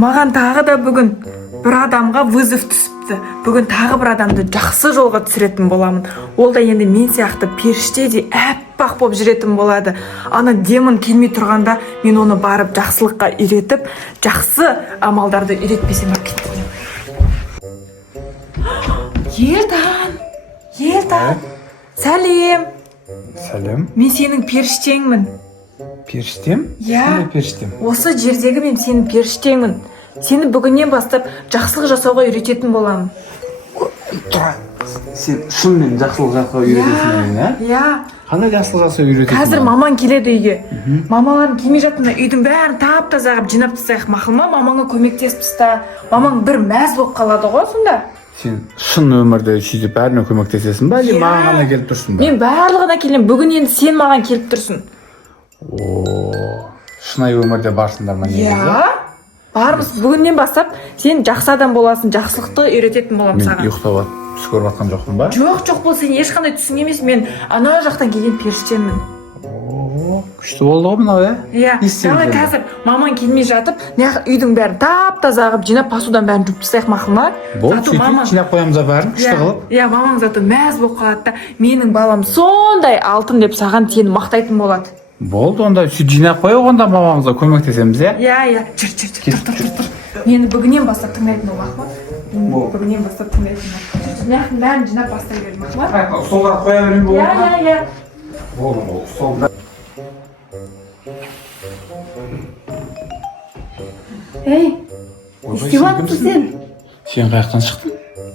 Маған тағы да бүгін бір адамға вызов түсіпті. Бүгін тағы бір адамды жақсы жолға түсіретін боламын. Ол да енді мен сияқты періштедей әппақ болып жүретін болады. Ана демон келмей тұрғанда мен оны барып жақсылыққа үйретіп, жақсы амалдарды үйретпесем әкеттім. Елдан, сәлем. Сәлем. Мен сенің періштеңмін. Періштем? Иә. Қандай періштем? Осы жердегі мен сенің періштеңмін. Сені бүгіннен бастап жақсылық жасауға үйрететін боламын. Сен шынымен жақсылық жасауға үйретесің мені, а? Иә. Қандай жақсылық жасауға үйретесің? Қазір мамаң келеді үйге. Мамаларың келмей жатқанда үйдің бәрін тап-таза қылып жинап тастайық, мақұл ма? Мамаңа көмектесіп таста. Мамаң бір мәз болып қалады ғой сонда. Сен шын өмірде сөйтіп бәріне көмектесесің ба, әлде маған ғана келіп тұрсың ба? Мен барлығына келем. Бүгін енді сен маған келіп тұрсың. Шынайы өмірде барсыңдар ма негізі? Иә. Бармыз. Бүгіннен бастап сен жақсы адам боласың, жақсылықты үйрететін боламын саған. Мен ұйықтап түс көріп жатқан жоқпын ба? Жоқ, бұл сен ешқандай түсің емес. Мен ана жақтан келген періштемін. Күшті болды ғой мынау, Иә. Давай қазір мамаң келмей жатып, үйдің бәрін тап-таза қылып жинап, посудан бәрін жуып тастайық, мақұл ма? Болды, сөйтіп жинап қоямыз бәрін, күшті қылып. Иә, мамаң заты мәз болып қалады да, менің балам сондай алтын деп саған сені мақтайтын болады. Болды, онда сөйтіп жинап қойып, онда мамамызға көмектесеміз, иә? Иә. Тұр. Мені бүгіннен бастап тыңдайтын ол, мақұл ма? Бүгіннен бастап тыңдайтын. Бәрін жинап бастай бер, мақұл ма? Столға қоя берейін болды ма? Иә. Болды, столға. Ей, не істеп жатсың сен? Сен қаяқтан шықтың?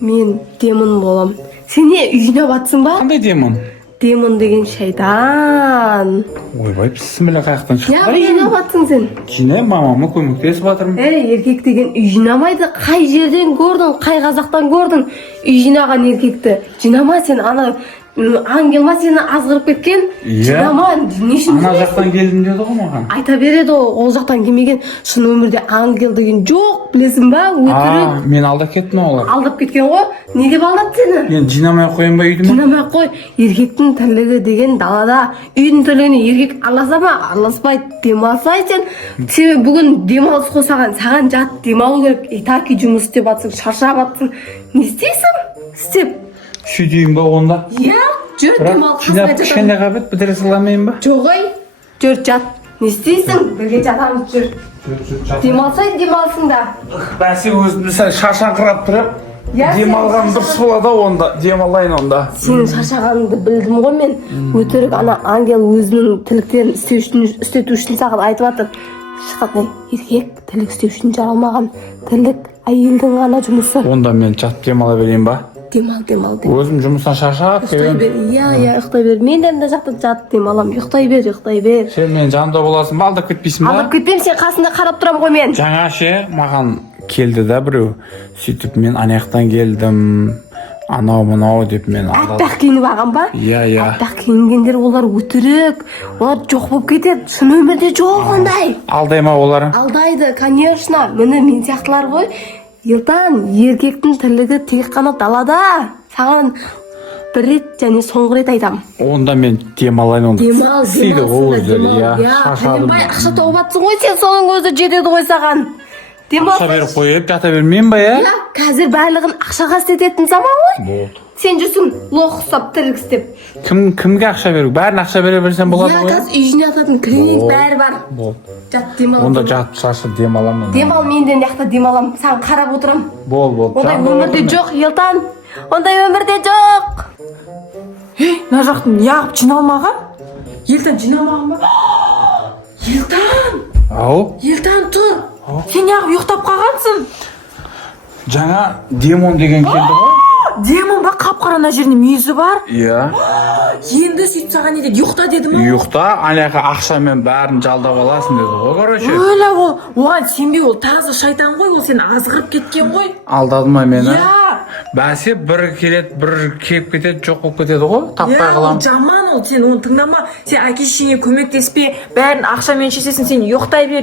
Мен демон болам. Сен не үй жинап жатсың ба? Қандай демон? Демон деген шайтан. Ойбай, бісміллә, қаяқтан шықтың? Не жинап жатсың сен? Жинап, мамама көмектесіп жатырмын. Еркек деген үй жинамайды. Қай жерден көрдің, қай қазақтан көрдің үй жинаған еркекті? Жинама сен, ана ангел ма сені азғырып кеткен? Жинама, нешін ана жақтан келдім деді ғой маған. Айта береді ол жақтан келмеген. Шын өмірде ангел деген жоқ, білесің ба? Өтірік. Мен алдап кеттім олар. Алдап кеткен ғой. Не деп алдап сені? Мен жинамай қояйын ба үйді ме? Жинамай қой. Еркектің тірлігі деген далада. Үйдің тірлігіне еркек араласа ма? Араласпайды. Демалсай сен. Себебі бүгін демалыс қосаған. Саған жат демалу керек. Итаки жұмыс істеп жатсың, шаршап жатсың. Не істейсің? Істеп. Сөйтейін ба онда? Иә, жүр демалыс жинап кішкене қабет бітіре саламайын ба? Жоқ ой, жүр жат. Не істейсің? Бірге жатамыз жүр. Демалсай демалсыңда. Бәсе өзімді сәл шаршаңқырап тұрып, демалған дұрыс болады онда, демалайын онда. Сенің шаршағаныңды білдім ғой мен. Өтірік ана ангел өзінің тірліктерін істету үшін саған айтып жатыр. Ешқандай еркек тірлік істеу үшін жаралмаған. Тірлік әйелдің ғана жұмысы. Онда мен жатып демала берейін ба? Демал. Өзім жұмыстан шаршап келемін. Ұйықтай бер, иә, ұйықтай бер. Мен де ана жақта жатып демалам. Ұйықтай бер. Сен мен жанымда боласың ба, алдап кетпейсің ба? Алдап кетпеймін, сен қасында қарап тұрам ғой мен. Жаңа маған келді да біреу. Сөйтіп мен анаяқтан келдім. Анау деп мен Әппақ киініп алған ба? Иә. Әппақ киінгендер олар өтірік. Олар жоқ болып кетеді. Шын өмірде жоқ ондай. Алдай ма олар? Алдайды, конечно. Міне мен сияқтылар ғой. Елтан, еркектің тірлігі тек қана далада. Саған бір рет және соңғы рет айтам. Онда мен демалайын онда. Демал. Шаршадым. Ақша тауып жатсың ғой сен, соның өзі жетеді ғой саған. Ақша беріп қойып жата бермеймін ба, иә? Қазір барлығын ақшаға істететін заман ғой. Болды. Сен жүрсің лох ұстап тірлік істеп. Кімге ақша беру? Бәрін ақша бере берсем болады ғой? Қазір үй жинататын клиник бәрі бар. Болды. Жат демал. Онда жатып шаршап демаламын. Демал, мен де мына демалам. Саған қарап отырам. Болды. Ондай өмірде жоқ, Елтан. Ондай өмірде жоқ. Мына жақтың неғып жиналмаған? Елтан жиналмаған ба? Елтан! Елтан, тұр! Сен неғып ұйықтап қалғансың? Жаңа демон деген келді ғой? Демон ба? Қап-қара ана жерінде мүйізі бар? Иә. Енді сөйтіп саған не деді? Ұйықта деді ме? Ұйықта, аняқа ақшамен бәрін жалдап аласың деді ғой, короче. Өлі оған сенбей, ол таза шайтан ғой, ол сені азғырып кеткен ғой. Алдады ма мені? Иә. Бәсе бір келеді, бір келіп кетеді, жоқ болып кетеді ғой, таппай қалам. Жаман ол, сен оны тыңдама. Сен әке-шешеңе көмектеспе, бәрін ақшамен шешесің, сен ұйықтай бер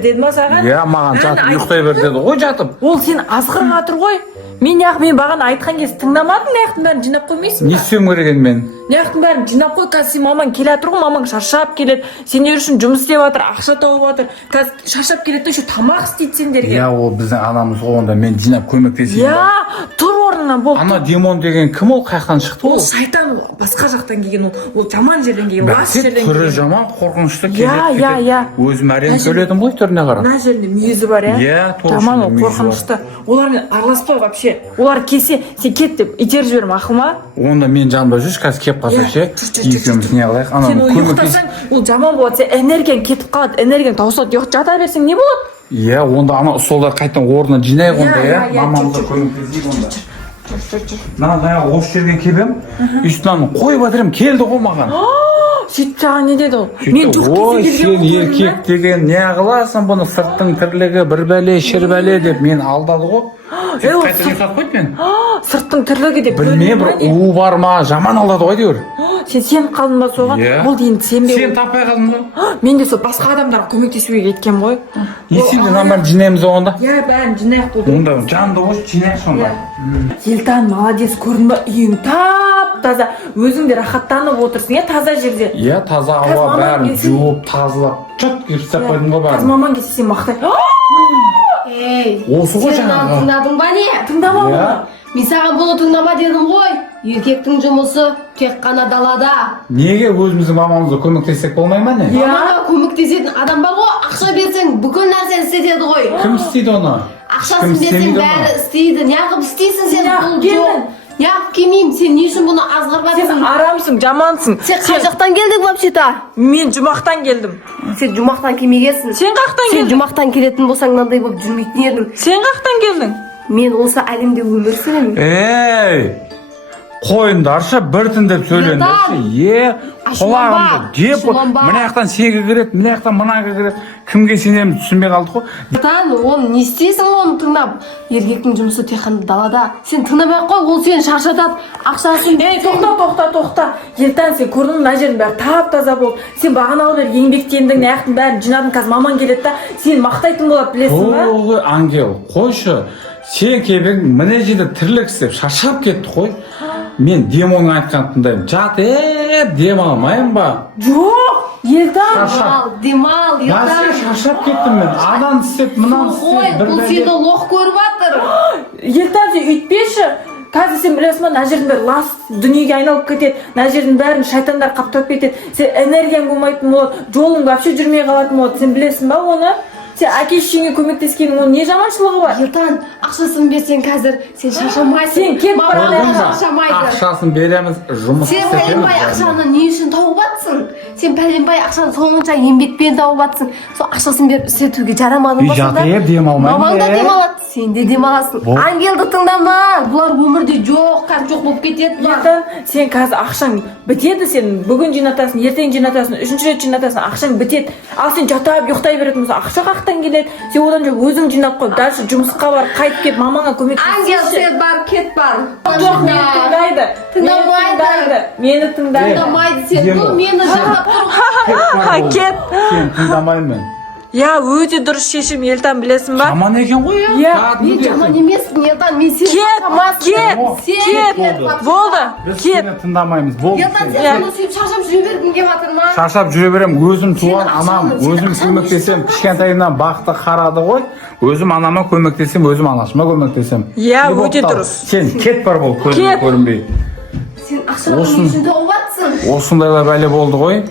деді ма саған? Иә, маған жатып ұйықтай бер деді ғой, жатып. Ол сен азғырып жатыр ғой. Мен бағана айтқан кез тыңдамадың аяқтың бәрін жинап қоймайсың не ба? істеуім керек енді мен? Не аяқтың бәрін жинап қой, қазір сен мамаң келе жатыр ғой, мамаң шаршап келеді, сендер үшін жұмыс істеп жатыр, ақша тауып жатыр, қазір шаршап келеді де еще тамақ істейді сендерге. Иә, ол біздің анамыз ғой, онда мен жинап көмектесейін. Иә, тұр орнынан бол. Ана Димон деген кім ол, қаяқтан шықты Ол ол? шайтан, басқа жақтан келген ол жаман жерден келген, лас Бәсе жерден түрі келген. жаман, қорқынышты Иә. Өзім әрең сөйледім ғой түріне қарап. Мына жерінде мүйізі бар, Иә, тоғыз жаман, жерінде ол мүйізі қорқынышты. Олармен араласпа вообще. Олар келсе, сен кет деп итеріп жіберем, ақыл ма? Онда мен жанымда жүрші, қазір келіп қалса ше, екеуміз не қылайық, Сен ананы ұйықтасаң, ол жаман болады, сен энергияң кетіп қалады, энергияң таусылады, жата берсең не болады? Иә, онда ана солдар қайтадан орнына жинайық онда, Иә, иә, мамамызға көмектесейік онда. Мына осы жерден келем, үстінен қойып жатырмын, келді ғой маған. Сөйтіп саған не деді ол? Мен жоқ Ой, кезде сен келген еркек деген не қыласың бұны, сырттың тірлігі бір бәле, шір бәле деп мен алдады ғой. ол Қайта ұйықтап қойды мен. сырттың тірлігі деп Білме, бір уы бар ма, жаман алдады ғой дейір. Сен сеніп қалдың ба соған? Иә. Ол енді сенбе. Сен таппай қалдың ба? Мен де сол басқа адамдарға көмектесуге кеткен ғой. Есейді намар жинаймыз онда. Иә, бәрін жинайық болды. Онда жанды қойшы, жинайық сонда. Елтан, молодец, көрдің ба? Үйің тап-таза. Өзің де рахаттанып отырсың, иә, таза жерде. Иә, таза Қазір ауа мамаң бәрін келсе- жуып, тазалап, чөт кіріп тастап қойдым ғой Қазір бәрін. мамаң келсе сен мақтай. Ей, Осы ғой сен жаңағы. тыңдадың ба не? Тыңдама Иә. оны. Мен саған бұны тыңдама дедім ғой. Еркектің жұмысы тек қана далада. Неге өзіміздің мамамызға көмектессек болмай ма не? Иә. Мамаға көмектесетін адам бар ғой, ақша берсең бүкіл нәрсені істетеді ғой. Кім істейді оны? Ақшасын берсең бәрі істейді. Неғып істейсің сен? Неғып Бұл келдің? жоқ. Неғып келмеймін, сен не үшін бұны Сен азғырбадың? арамсың, жамансың. Сен қай жақтан келдің вообще-то? Мен жұмақтан келдім. Сен жұмақтан келмегенсің. Сен қаяқтан Сен келдің? жұмақтан келетін болсаң мынандай болып жүрмейтін едің. Сен қаяқтан келдің? Мен осы әлемде өмір сүремін. Ей! Қойындаршы біртіндеп сөйлеңдерші. Құлағымды деп, ашуланба. мына жақтан сегі кіреді, мына жақтан мынаға кіреді. Кімге сенеміз түсінбей қалдық қой. Тан, оны не істейсің оны тыңдап? Еркектің жұмысы тек қана далада. Сен тыңдамай ақ қой, ол сені шаршатады. Ақшасын Ей, тоқта. Елтан, сен көрдің мына жердің бәрі тап-таза болды. Сен бағаналы бері еңбектендің, аяқтың бәрін жинадың, қазір мамаң келеді да, сен мақтайтын болады, білесің ба? Ой, ангел, қойшы. Сен келбең, міне жерде тірлік істеп шаршап кетті қой. Мен Демонның айтқанын тыңдаймын. Жат, демалмаймын ба? Жоқ, Елтан. Демал, Бәсе шаршап кеттім мен. Ананы істеп, мынаны Ой, істеп, бұл сені лоқ көріп жатыр. Елтан, сен үйтпеші. Қазір сен білесің ба, мына жердің бәрі лас дүниеге айналып кетеді. Мына жердің бәрін шайтандар қаптап кетеді. Сен энергияң болмайтын болады, жолың вообще жүрмей қалатын болады. Сен білесің ба оны? Сен әке-шешеңе көмектескенің оның не жаманшылығы бар? Елтан, ақшасын берсең қазір, сен шаршамайсың. Сен кет бара, шаршамайды. Ақшасын береміз, жұмыс Сен істетеміз. пәленбай ақшаны не үшін тауып жатсың? Сен пәленбай ақшаны сонша еңбекпен тауып жатсың. Сол ақшасын беріп істетуге жарамадың ба сонда? Үй демалмаймын. Мамаң да демалады, сен де демаласың. Бол. Ангелді тыңдама, бұлар өмірде жоқ, қазір жоқ болып кетеді бұлар. Елтан, сен қазір ақшаң бітеді, сен бүгін жинатасың, ертең жинатасың, үшінші рет жинатасың, ақшаң бітеді. Ал сен жатап ұйықтай беретін болсаң, ақша қаяқтан келеді? Сен одан жоқ өзің жинап қой, дальше жұмысқа бар, қайтып келіп мамаңа Ангел, көмектесейші. сен бар, кет бар. Жоқ, мені тыңдайды. Мені тыңдайды. Тыңдамайды сен, бұл мені жақтап тұр. Кет. Сен тыңдамаймын мен. Я, өте дұрыс шешім, Елтан, білесің ба? Жаман екен ғой Иә. я. Мен жаман емеспін, Елтан, мен сені Кет. Болды. Біз Кет. сені тыңдамаймыз. Болды. Елтан, сен. сен оны сөйтіп шаршап жүре бергің келіп жатыр ма? Шаршап жүре берем, өзім туған Сен анам, ақшаны- сен өзім ақшаны көмектесем, кішкентайымнан бақты қарады ғой. Өзім анама көмектесем, өзім анашыма көмектесем. Иә, Не болып өте қалды? дұрыс. Сен кет бар бол, Кет. көрінбей. Сен ақшаны не Осын. үшін тауып жатсың? Осындайлар бәле болды ғой.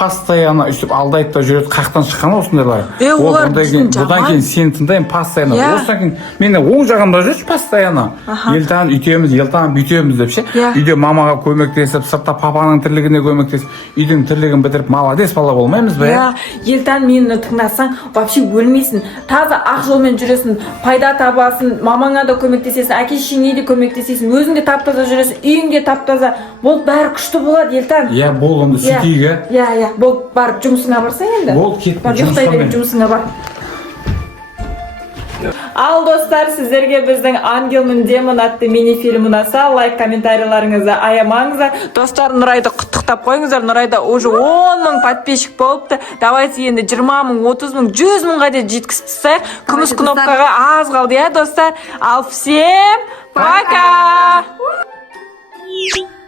Постоянно үстіп алдайды да жүреді, қақтан шыққан осындайлар. Олар Одан біздің кейін- Бұдан жаман. кейін сені тыңдаймын постоянно. Иә. Осыдан кейін мен оң жағымда жүрші постоянно. Елтан үйтеміз, елтан бүйтеміз деп ше. Иә. Үйде мамаға көмектесіп, сыртта папаның тірлігіне көмектесіп, үйдің тірлігін бітіріп, молодец бала болмаймыз ба? Иә, Елтан, мені тыңдасаң, вообще өлмейсің. Таза ақ жолмен жүресің, пайда табасың, мамаңа да көмектесесің, әке-шешеңе де көмектесесің, өзің де тап-таза жүресің, үйің де тап-таза. Бұл бәрі күшті болады, Елтан. Иә, бол онда сөйтейік. Иә, бол барып жұмысыңа барсаң енді. Бол, кет, Бар, ұйықтай жұмысқа бер, мен. жұмысыңа бар. Ал достар, сіздерге біздің Ангел мен Демон атты мини-фильм ұнаса, лайк, комментарийларыңызды аямаңыздар. Достар, Нұрайды құттықтап қойыңыздар. Нұрайда уже 10 мың подписчик болыпты. Давайте енді 20 мың, 30 мың, 100 мыңға де жеткізіп тастайық. Күміс кнопкаға аз қалды, иә достар. Ал всем пока! ма